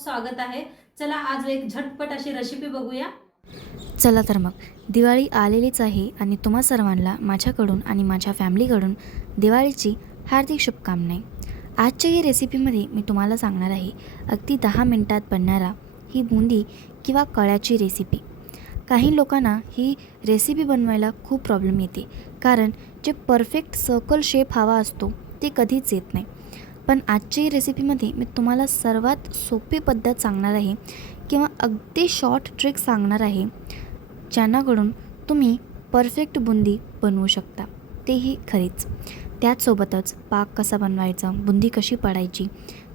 स्वागत आहे. चला आज एक झटपट अशी रेसिपी बघूया. चला तर मग. दिवाळी आलेलीच आहे आणि तुम्हा सर्वांना माझ्याकडून आणि माझ्या फॅमिलीकडून दिवाळीची हार्दिक शुभकामनाएं. आजच्या ही रेसिपीमध्ये मी तुम्हाला सांगणार आहे अगदी दहा मिनटात बनणारा ही बुंदी किंवा कळ्याची रेसिपी काही लोकांना ही रेसिपी बनवायला खूप प्रॉब्लेम येते कारण जे परफेक्ट सर्कल शेप हवा असतो ते कधीच येत नाही. पण आजच्या रेसिपीमध्ये मी तुम्हाला सर्वात सोपी पद्धत सांगणार आहे किंवा अगदी शॉर्ट ट्रिक सांगणार आहे ज्यांनाकडून तुम्ही परफेक्ट बुंदी बनवू शकता. तेही खरीच. त्याचसोबतच पाक कसा बनवायचा बुंदी कशी पाडायची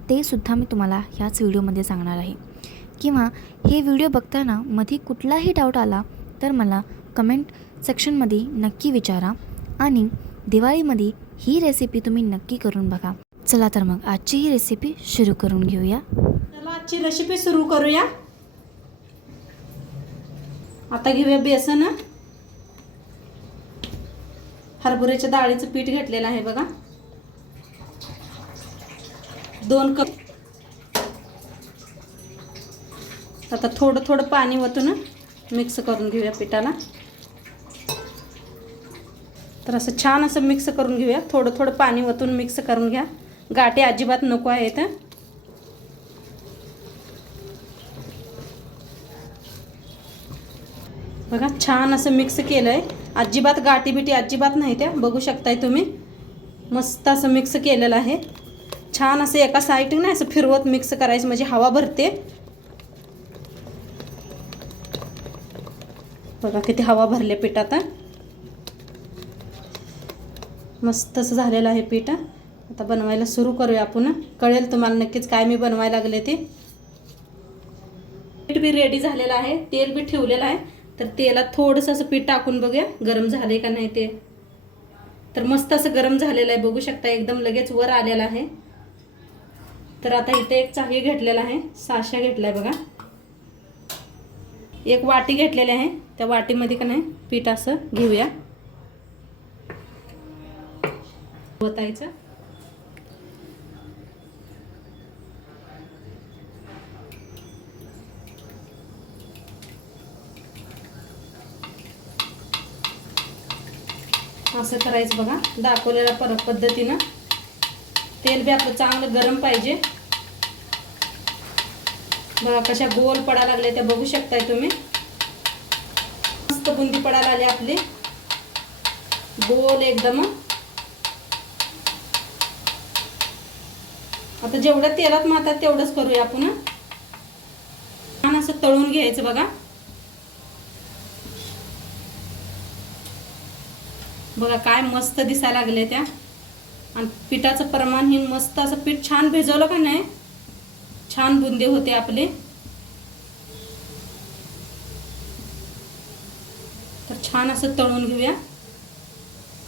ते सुद्धा मी तुम्हाला ह्याच व्हिडिओमध्ये सांगणार आहे. किंवा हे व्हिडिओ बघताना मध्ये कुठलाही डाऊट आला तर मला कमेंट सेक्शनमध्ये नक्की विचारा आणि दिवाळीमध्ये ही रेसिपी तुम्ही नक्की करून बघा. चला तर मग आजची ही रेसिपी सुरू करून घेऊया. चला आजची रेसिपी सुरू करूया. आता घेऊया बेसन. हरभऱ्याच्या डाळीचं पीठ घेतलेलं आहे बघा. दोन कप आता थोडं थोडं पाणी वतून मिक्स करून घेऊया पिठाला. तर असं छान असं मिक्स करून घेऊया. थोडं थोडं पाणी वतून मिक्स करून घ्या. गाठी अजिबात नको आहेत बघा छान असं मिक्स केलं आहे अजिबात गाठी बिटी अजिबात नाही त्या बघू शकताय तुम्ही. मस्त असं मिक्स केलेलं आहे. छान असं एका साईडने असं फिरवत मिक्स करायचं म्हणजे हवा भरते. बघा किती हवा भरले पीठ आता मस्त असं झालेलं आहे पीठ आता बनवायला सुरू करूया आपण. कळेल तुम्हाला नक्कीच काय मी बनवायला लागले ते. पीठ बी रेडी झालेलं आहे. तेल बी ठेवलेलं आहे. तर तेलात थोडंसं असं पीठ टाकून बघूया. गरम झाले का नाही ते. तर मस्त असं गरम झालेलं आहे. बघू शकता एकदम लगेच वर आलेलं आहे. तर आता इथे एक चाही घेतलेला आहे. साशा आहे बघा. एक वाटी घेतलेली आहे. त्या वाटीमध्ये का नाही पीठ असं घेऊया. ओतायचं असं करायचं बघा. दाखवलेल्या पर पद्धतीनं. तेल बी आपलं चांगलं गरम पाहिजे. बघा कशा गोल पडा लागले त्या बघू शकताय तुम्ही. मस्त बुंदी पडायला आली आपली. गोल एकदम. आता जेवढ्या तेलात मातात तेवढंच करूया आपण. छान असं तळून घ्यायचं बघा. बघा काय मस्त दिसायला लागले त्या. आणि पिठाचं प्रमाण ही मस्त असं पीठ छान भिजवलं का नाही? छान बुंदे होते आपले. तर छान असं तळून घेऊया.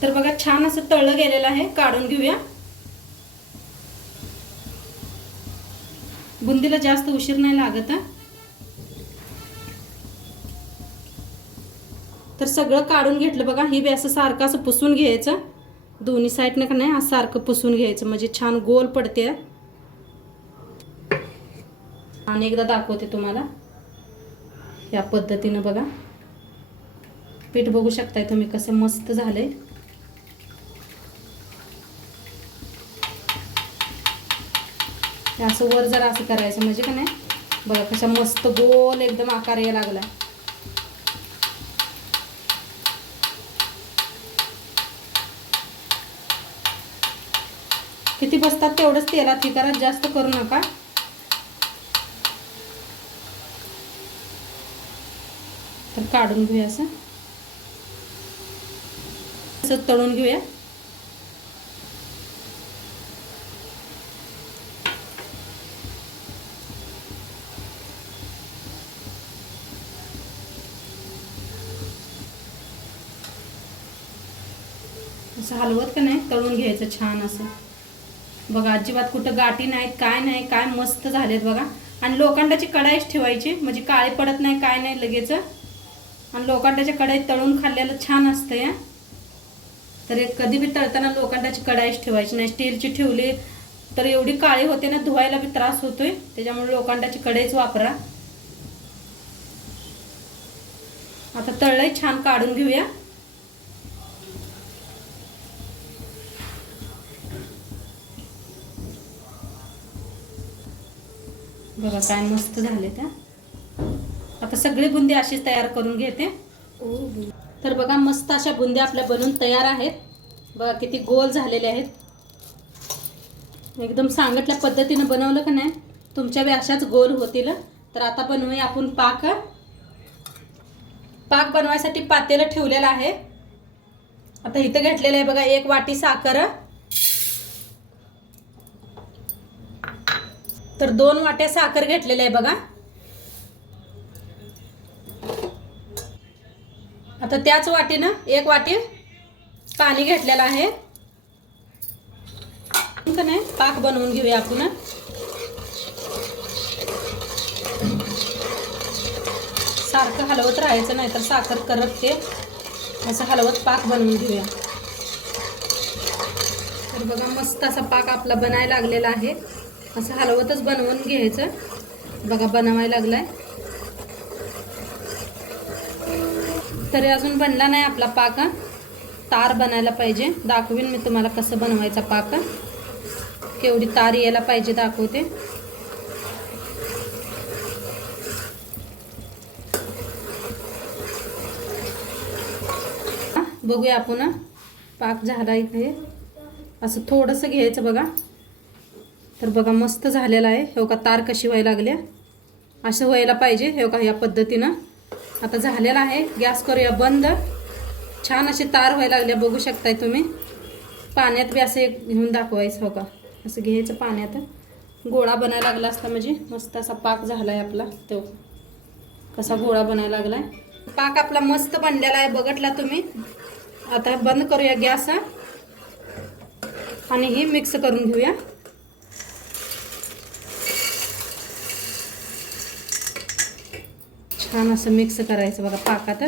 तर बघा छान असं तळलं गेलेलं आहे काढून घेऊया. बुंदीला जास्त उशीर नाही लागत सगळं काढून घेतलं बघा ही बी असं सारखं असं पुसून घ्यायचं. दोन्ही साईडनं का नाही असं सारखं पुसून घ्यायचं. म्हणजे छान गोल पडते. आणि एकदा दाखवते तुम्हाला. या पद्धतीनं बघा. पीठ बघू शकताय तुम्ही कसं मस्त झालंय. हे असं वर जरा असं करायचं म्हणजे का नाही बघा कशा मस्त गोल एकदम आकार यायला लागला किती बसतात तेवढंच तेलात हे करा जास्त करू नका. तर काढून घेऊया असं. असं तळून घेऊया. असं हलवत का नाही? तळून घ्यायचं छान असं. बघा अजिबात कुठं गाठी नाहीत काय नाही काय मस्त झालेत बघा. आणि लोखंडाची कढाईच ठेवायची म्हणजे काळे पडत नाही काय नाही लगेच. आणि लोखंडाच्या कढाईत तळून खाल्लेलं छान असतं या तर कधी बी तळताना लोखंडाची कढाईच ठेवायची नाही. स्टीलची ठेवली तर एवढी काळी होते ना धुवायला बी त्रास होतोय. त्याच्यामुळे लोखंडाची कढईच वापरा. आता तळलंय छान काढून घेऊया. बघा काय मस्त झाले त्या. आता सगळी बुंदी अशीच तयार करून घेते. तर बघा मस्त अशा बुंद्या आपल्या बनून तयार आहेत. बघा किती गोल झालेले आहेत. एकदम सांगितल्या पद्धतीनं बनवलं का नाही? तुमच्या बी अशाच गोल होतील. तर आता बनवूया आपण पाक. पाक बनवायसाठी पातेलं ठेवलेलं आहे. आता इथं घेतलेलं आहे बघा एक वाटी साखर. तर दोन वाट्या साखर घेतलेल्या आहे बघा. आता त्याच वाटीनं एक वाटी पाणी घेतलेलं आहे. का नाही पाक बनवून घेऊया आपण. सारखं हलवत राहायचं नाही तर साखर करत ते. असं हलवत पाक बनवून घेऊया. तर बघा मस्त असा पाक आपला बनायला लागलेला आहे. असं हलवतच बनवून घ्यायचं. बघा बनवायला लागलाय. तरी अजून बनला नाही आपला पाक तार बनायला पाहिजे. दाखवीन मी तुम्हाला कसं बनवायचा पाक. केवढी तार यायला पाहिजे दाखवते. बघूया आपण पाक झाला इथे. असं थोडंसं घ्यायचं बघा. तर बघा मस्त झालेला आहे. हे का तार कशी व्हायला लागल्या? असं व्हायला पाहिजे. हे का या पद्धतीनं. आता झालेला आहे. गॅस करूया बंद. छान असे तार व्हायला लागले बघू शकताय तुम्ही. पाण्यात बी असं एक घेऊन दाखवायचं हो का? असं घ्यायचं पाण्यात. गोळा बनायला लागला असता म्हणजे मस्त असा पाक झाला आहे आपला तो. कसा गोळा बनायला लागलाय. पाक आपला मस्त बनलेला आहे. बघटला तुम्ही? आता बंद करूया गॅस. आणि हे मिक्स करून घेऊया. छान असं मिक्स करायचं बघा पाकात.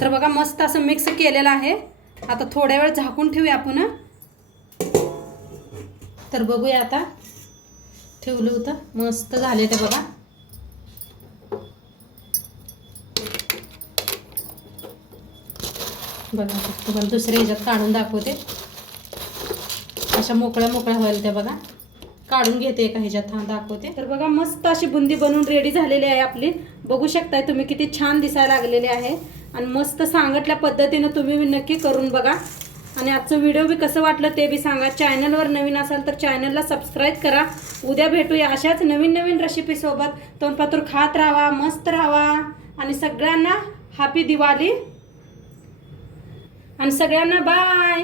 तर बघा मस्त असं मिक्स केलेलं आहे. आता थोड्या वेळ झाकून ठेवूया आपण. तर बघूया आता. ठेवलं होतं. मस्त झाले ते बघा. बघा तुम्हाला दुसऱ्या ह्याच्यात काढून दाखवते. अशा मोकळ्या मोकळ्या व्हायला त्या बघा. काढून घेते एका ह्याच्यात हा दाखवते. तर बघा मस्त अशी बुंदी बनवून रेडी झालेली आहे आपली. बघू शकताय तुम्ही किती छान दिसायला लागलेली आहे. आणि मस्त सांगितल्या पद्धतीनं तुम्ही नक्की करून बघा. आणि आजचं व्हिडिओ बी कसं वाटलं ते बी सांगा. चॅनलवर नवीन असाल तर चॅनलला सबस्क्राईब करा. उद्या भेटूया अशाच नवीन नवीन रेसिपीसोबत तोंडपातूर खात राहा मस्त राहा. आणि सगळ्यांना हॅपी दिवाळी. आणि सगळ्यांना बाय